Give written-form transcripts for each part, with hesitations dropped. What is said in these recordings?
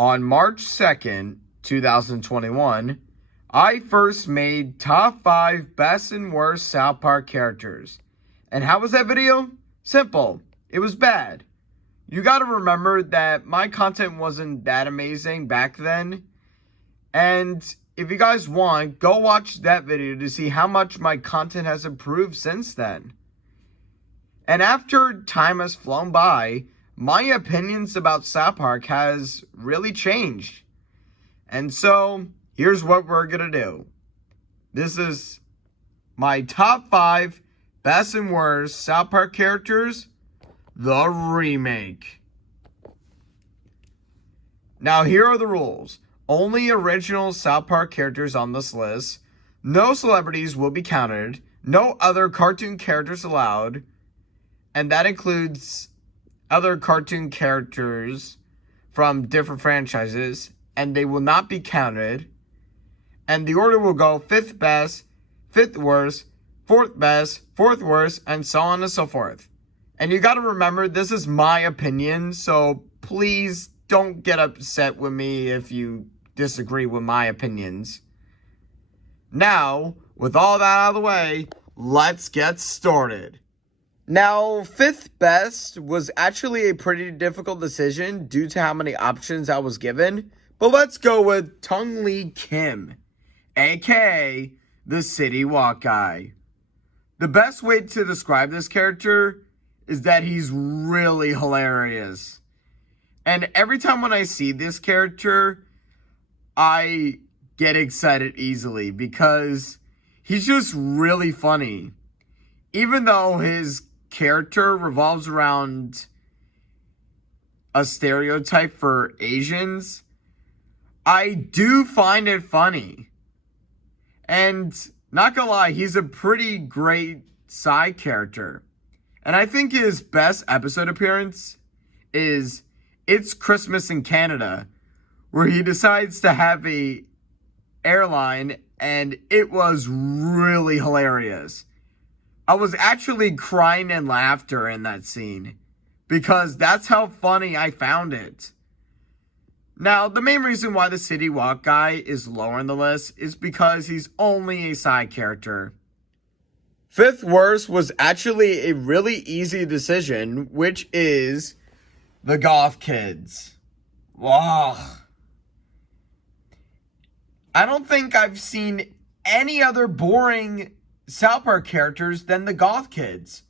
On March 2nd, 2021, I first made top 5 best and worst South Park characters. And how was that video? Simple. It was bad. You gotta remember that my content wasn't that amazing back then. And if you guys want, go watch that video to see how much my content has improved since then. And after time has flown by, my opinions about South Park has really changed. And so, here's what we're gonna do. This is my top 5 best and worst South Park characters, the remake. Now, here are the rules. Only original South Park characters on this list. No celebrities will be counted. No other cartoon characters allowed. And that includes other cartoon characters from different franchises. And they will not be counted. And the order will go 5th best, 5th worst, 4th best, 4th worst, and so on and so forth. And you gotta remember, this is my opinion, so please don't get upset with me if you disagree with my opinions. Now, with all that out of the way, let's get started. Now, 5th best was actually a pretty difficult decision due to how many options I was given. But let's go with Tung Lee Kim, aka the City Walk Guy. The best way to describe this character is that he's really hilarious. And every time when I see this character, I get excited easily because he's just really funny. Even though his character revolves around a stereotype for Asians, I do find it funny. And not gonna lie, he's a pretty great side character. And I think his best episode appearance is It's Christmas in Canada, where he decides to have a airline, and it was really hilarious. I was actually crying in laughter in that scene, because that's how funny I found it. Now, the main reason why the City Walk Guy is lower on the list is because he's only a side character. 5th worst was actually a really easy decision, which is the Goth Kids. Wow. I don't think I've seen any other boring South Park characters than the Goth Kids.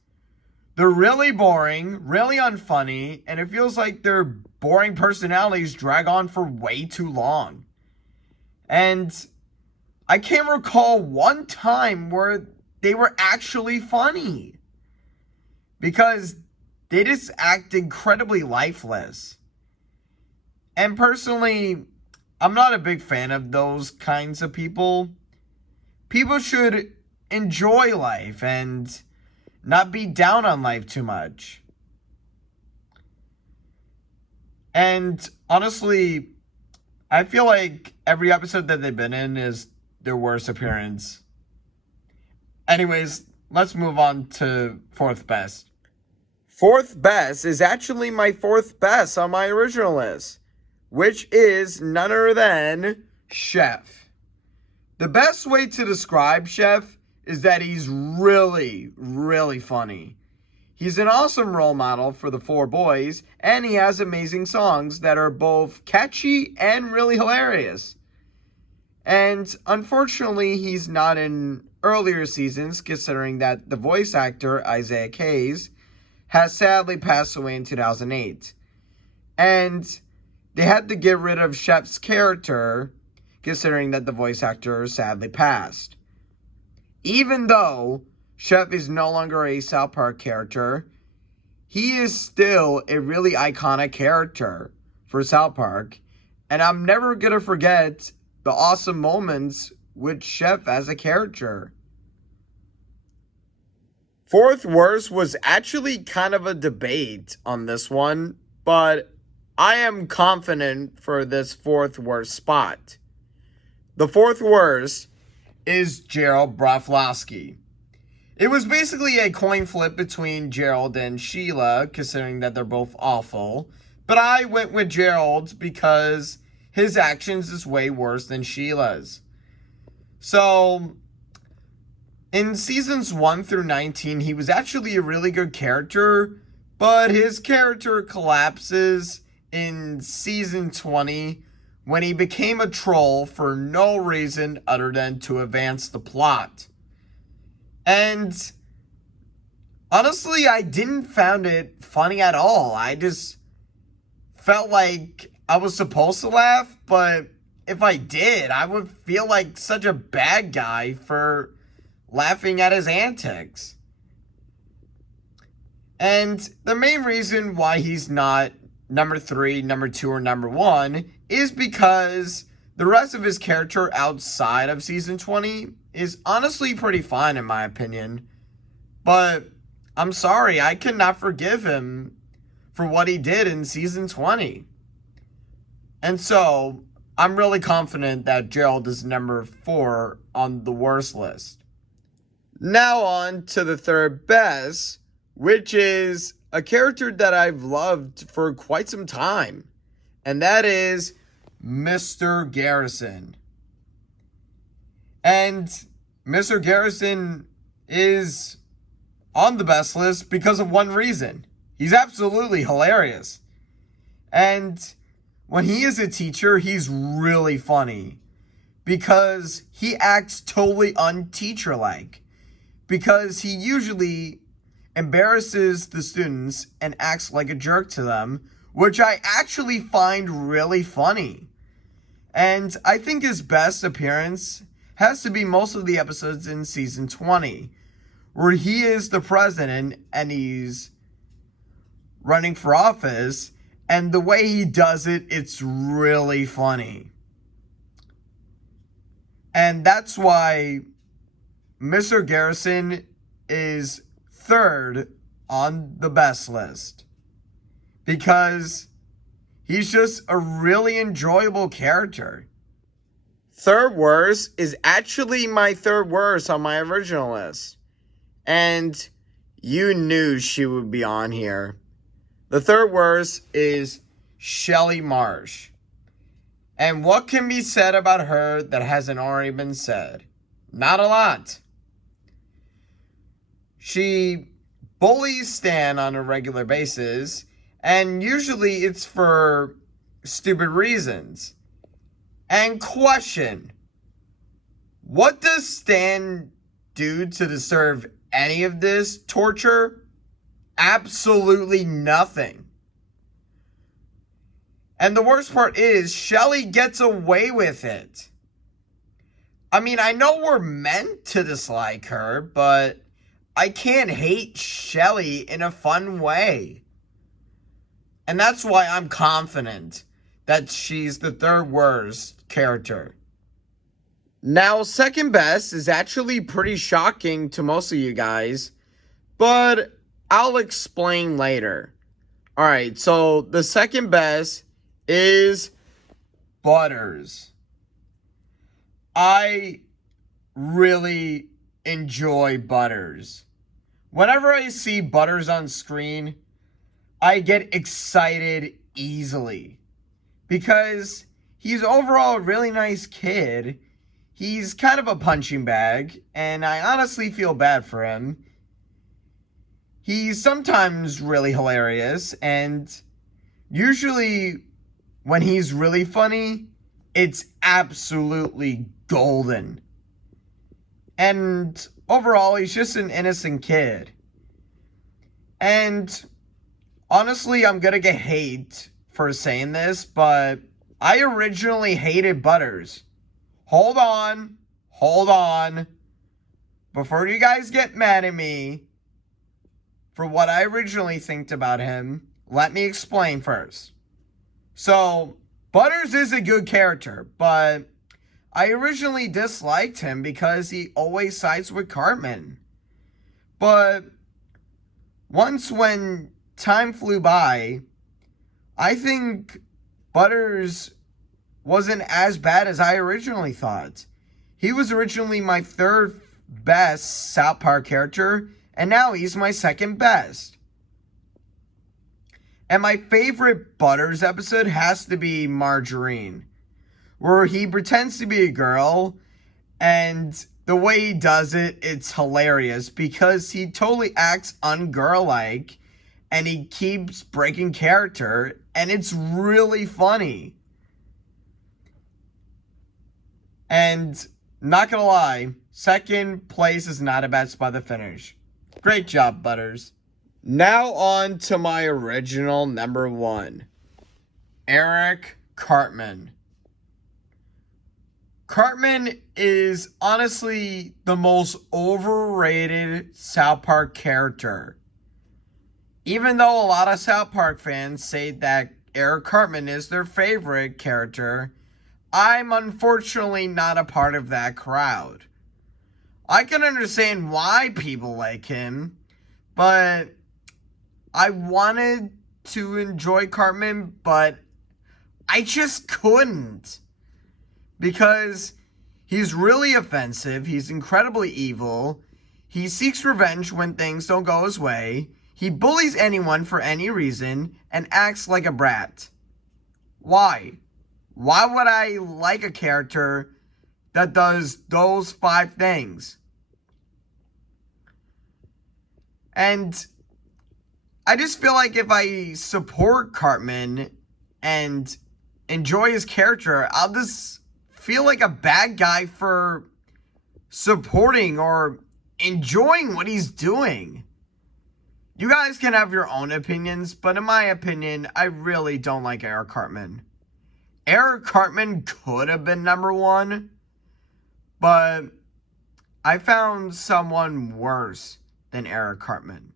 They're really boring, really unfunny, and it feels like their boring personalities drag on for way too long. And I can't recall one time where they were actually funny, because they just act incredibly lifeless. And personally, I'm not a big fan of those kinds of people. People should enjoy life and not be down on life too much. And honestly, I feel like every episode that they've been in is their worst appearance. Anyways, let's move on to 4th best. 4th best is actually my 4th best on my original list, which is none other than Chef. The best way to describe Chef is that he's really, really funny. He's an awesome role model for the 4 boys, and he has amazing songs that are both catchy and really hilarious. And unfortunately, he's not in earlier seasons, considering that the voice actor, Isaiah Hayes, has sadly passed away in 2008. And they had to get rid of Chef's character, considering that the voice actor sadly passed. Even though Chef is no longer a South Park character, he is still a really iconic character for South Park. And I'm never going to forget the awesome moments with Chef as a character. 4th worst was actually kind of a debate on this one, but I am confident for this 4th worst spot. The 4th worst is Gerald Broflovski. It was basically a coin flip between Gerald and Sheila, considering that they're both awful. But I went with Gerald because his actions is way worse than Sheila's. So, in seasons 1 through 19, he was actually a really good character, but his character collapses in season 20 when he became a troll for no reason other than to advance the plot. And honestly, I didn't find it funny at all. I just felt like I was supposed to laugh, but if I did, I would feel like such a bad guy for laughing at his antics. And the main reason why he's not number 3, number 2, or number 1 is because the rest of his character outside of season 20 is honestly pretty fine in my opinion. But I'm sorry, I cannot forgive him for what he did in season 20. And so, I'm really confident that Gerald is number 4 on the worst list. Now on to the third best, which is a character that I've loved for quite some time. And that is Mr. Garrison. And Mr. Garrison is on the best list because of one reason. He's absolutely hilarious. And when he is a teacher, he's really funny because he acts totally unteacher-like. Because he usually embarrasses the students and acts like a jerk to them, which I actually find really funny. And I think his best appearance has to be most of the episodes in season 20, where he is the president and he's running for office, and the way he does it, it's really funny. And that's why Mr. Garrison is third on the best list. Because he's just a really enjoyable character. Third worst is actually my third worst on my original list. And you knew she would be on here. The third worst is Shelly Marsh. And what can be said about her that hasn't already been said? Not a lot. She bullies Stan on a regular basis, and usually it's for stupid reasons. And question, what does Stan do to deserve any of this torture? Absolutely nothing. And the worst part is, Shelly gets away with it. I mean, I know we're meant to dislike her, but I can't hate Shelly in a fun way. And that's why I'm confident that she's the third worst character. Now, second best is actually pretty shocking to most of you guys, but I'll explain later. Alright, so the second best is Butters. I really enjoy Butters. Whenever I see Butters on screen, I get excited easily. Because he's overall a really nice kid. He's kind of a punching bag, and I honestly feel bad for him. He's sometimes really hilarious, and usually when he's really funny, it's absolutely golden. And overall, he's just an innocent kid. And honestly, I'm gonna get hate for saying this, but I originally hated Butters. Hold on. Before you guys get mad at me for what I originally think about him, let me explain first. So, Butters is a good character, but I originally disliked him because he always sides with Cartman. But once when time flew by, I think Butters wasn't as bad as I originally thought. He was originally my third best South Park character, and now he's my second best. And my favorite Butters episode has to be Margarine, where he pretends to be a girl, and the way he does it, it's hilarious because he totally acts ungirl-like and he keeps breaking character, and it's really funny. And not gonna lie, second place is not a bad spot to finish. Great job, Butters. Now on to my original number 1, Eric Cartman. Cartman is honestly the most overrated South Park character. Even though a lot of South Park fans say that Eric Cartman is their favorite character, I'm unfortunately not a part of that crowd. I can understand why people like him, but I wanted to enjoy Cartman, but I just couldn't. Because he's really offensive, he's incredibly evil, he seeks revenge when things don't go his way, he bullies anyone for any reason, and acts like a brat. Why? Why would I like a character that does those 5 things? And I just feel like if I support Cartman and enjoy his character, I'll just feel like a bad guy for supporting or enjoying what he's doing. You guys can have your own opinions, but in my opinion, I really don't like Eric Cartman. Eric Cartman could have been number 1, but I found someone worse than Eric Cartman.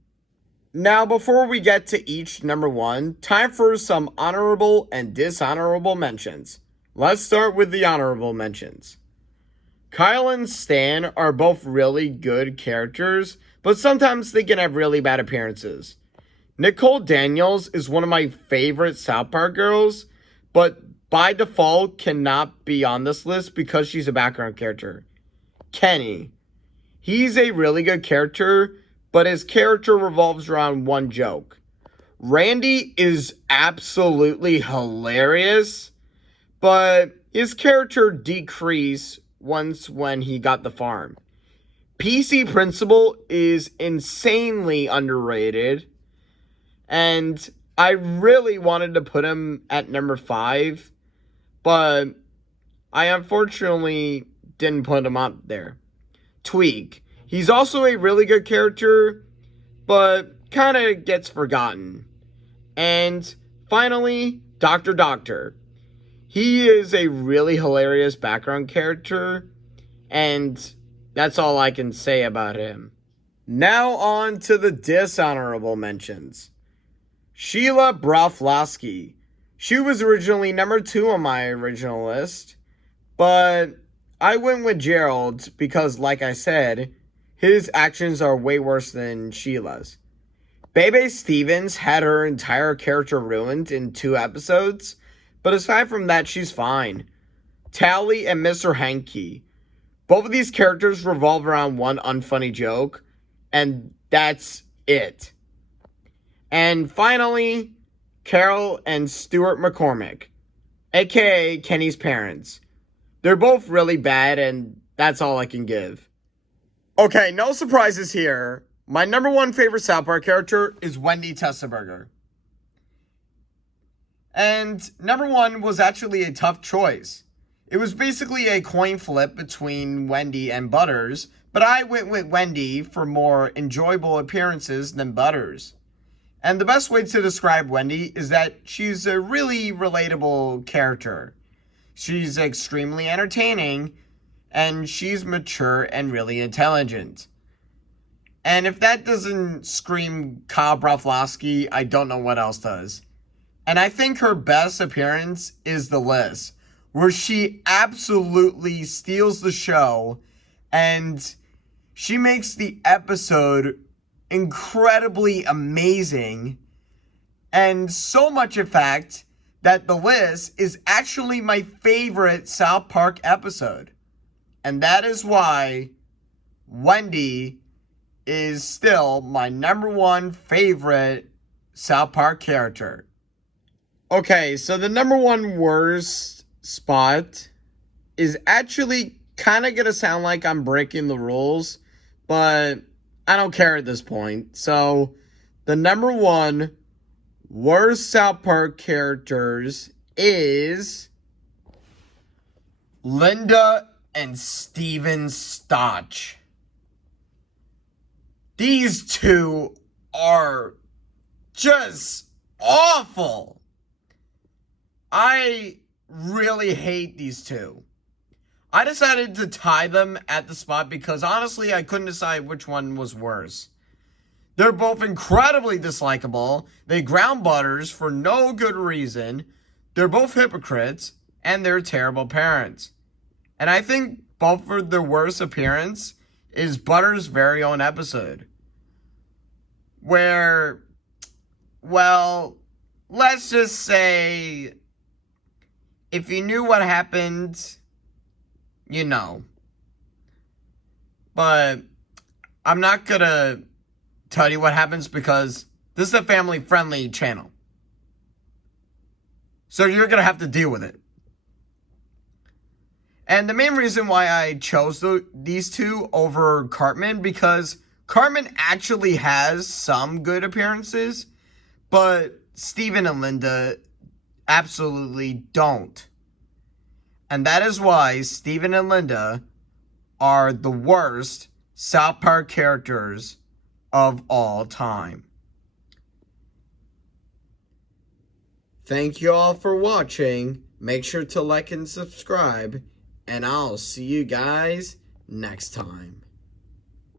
Now, before we get to each number 1, time for some honorable and dishonorable mentions. Let's start with the honorable mentions. Kyle and Stan are both really good characters, but sometimes they can have really bad appearances. Nicole Daniels is one of my favorite South Park girls, but by default cannot be on this list because she's a background character. Kenny. He's a really good character, but his character revolves around one joke. Randy is absolutely hilarious, but his character decreased once when he got the farm. PC Principal is insanely underrated, and I really wanted to put him at number 5, but I unfortunately didn't put him up there. Tweak. He's also a really good character, but kind of gets forgotten. And finally, Dr. Doctor. He is a really hilarious background character, and that's all I can say about him. Now on to the dishonorable mentions. Sheila Broflovsky. She was originally number 2 on my original list, but I went with Gerald because, like I said, his actions are way worse than Sheila's. Bebe Stevens had her entire character ruined in 2 episodes, but aside from that, she's fine. Tally and Mr. Hanky. Both of these characters revolve around one unfunny joke, and that's it. And finally, Carol and Stuart McCormick, aka Kenny's parents. They're both really bad, and that's all I can give. Okay, no surprises here. My number 1 favorite South Park character is Wendy Testaberger. And number 1 was actually a tough choice. It was basically a coin flip between Wendy and Butters, but I went with Wendy for more enjoyable appearances than Butters. And the best way to describe Wendy is that she's a really relatable character. She's extremely entertaining, and she's mature and really intelligent. And if that doesn't scream Kyle Broflovsky, I don't know what else does. And I think her best appearance is The List, where she absolutely steals the show, and she makes the episode incredibly amazing, and so much in fact that The List is actually my favorite South Park episode. And that is why Wendy is still my number 1 favorite South Park character. Okay, so the number one worst spot is actually kind of going to sound like I'm breaking the rules, but I don't care at this point. So, the number one worst South Park characters is Linda and Steven Stotch. These two are just awful. I really hate these two. I decided to tie them at the spot because honestly, I couldn't decide which one was worse. They're both incredibly dislikable. They ground butters for no good reason. They're both hypocrites, and they're terrible parents. And I think both for their worst appearance is Butters' very own episode. Where, well, let's just say, if you knew what happened, you know. But I'm not gonna tell you what happens because this is a family-friendly channel. So you're gonna have to deal with it. And the main reason why I chose these two over Cartman, because Cartman actually has some good appearances, but Steven and Linda absolutely don't. And that is why Steven and Linda are the worst South Park characters of all time. Thank you all for watching. Make sure to like and subscribe. And I'll see you guys next time.